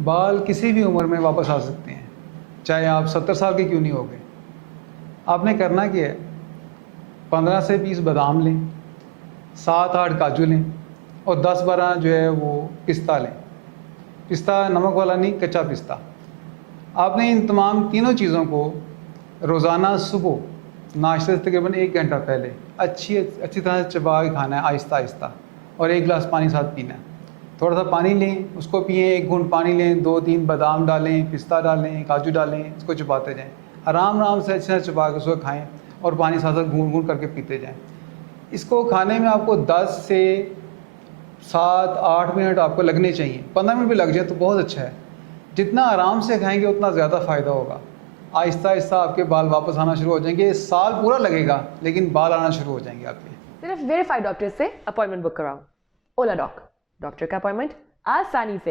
बाल किसी भी उम्र में वापस आ सकते हैं, चाहे आप 70 साल के क्यों नहीं हो गए। आपने करना क्या है, 15 से 20 बादाम लें, 7-8 काजू लें और 10-12 जो है वो पिस्ता लें। पिस्ता नमक वाला नहीं, कच्चा पिस्ता। आपने इन तमाम तीनों चीज़ों को रोज़ाना सुबह नाश्ते से तकरीबन 1 घंटा पहले अच्छी तरह से चबा के खाना है, आहिस्ता आहिस्ता, और 1 गिलास पानी साथ पीना है। थोड़ा सा पानी लें, उसको पिएँ, 1 घूंट पानी लें, 2-3 बादाम डालें, पिस्ता डालें, काजू डालें, इसको चबाते जाएँ। आराम आराम से अच्छे से चबा के उसको खाएँ और पानी साथ साथ घूंट घूंट करके पीते जाएँ। इसको खाने में आपको 10 से 7-8 मिनट आपको लगने चाहिए। 15 मिनट भी लग जाए तो बहुत अच्छा है। जितना आराम से खाएंगे उतना ज़्यादा फ़ायदा होगा। आहिस्ता आहिस्ता आपके बाल वापस आना शुरू हो जाएंगे। साल पूरा लगेगा लेकिन बाल आना शुरू हो जाएंगे आपके। सिर्फ वेरीफाइड डॉक्टर से अपॉइंटमेंट बुक कराओ। ओला डॉक, डॉक्टर का अपॉइंटमेंट आसानी से।